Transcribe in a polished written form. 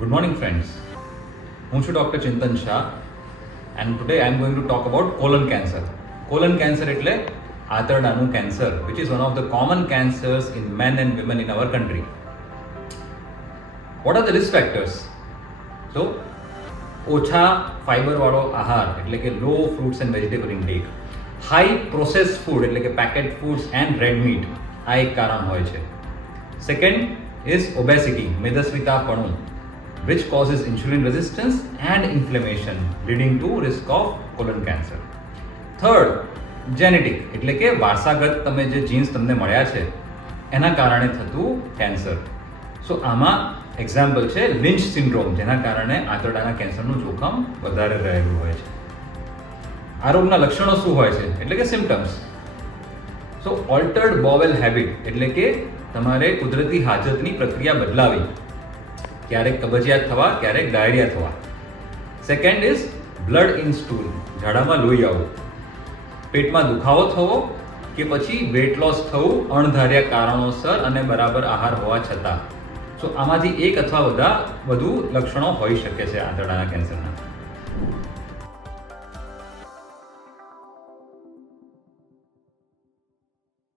Good morning, friends. હું છું doctor Chintan Shah and today I am going to talk about colon cancer. Colon cancer એટલે આંતરડાનું cancer, which is one of the common cancers in men and women in our country. What are the risk factors? તો ઓછા ફાઇબરવાળો આહાર એટલે કે low fruits and vegetable intake, high process food એટલે કે packet foods and red meat, આ એક કારણ હોય છે. Second is obesity, મેદસ્વીતાપણું, which causes insulin resistance and inflammation leading to risk of colon cancer. Third, genetic એટલે કે વારસાગત તમે જે જીન્સ તમને મળ્યા છે એના કારણે થતું કેન્સર. સો આમાં એક્ઝામ્પલ છે લિન્ચ સિન્ડ્રોમ, જેના કારણે આંતરડાના કેન્સરનું જોખમ વધારે રહેલું હોય છે. આ રોગના લક્ષણો શું હોય છે એટલે કે સિમ્પટમ્સ. સો ઓલ્ટર્ડ બોવેલ હેબિટ એટલે કે તમારે કુદરતી હાજતની પ્રક્રિયા બદલાવી, ક્યારેક કબજિયાત થવા, ક્યારેક ડાયરિયા થવા. Second is blood in stool, ઝાડામાં લોહી આવવું, પેટમાં દુખાવો થવો કે પછી વેટ લોસ થવું અણધાર્યા કારણોસર અને બરાબર આહાર હોવા છતાં. સો આમાંથી એક અથવા વધુ લક્ષણો હોઈ શકે છે આંતરડાના કેન્સરના.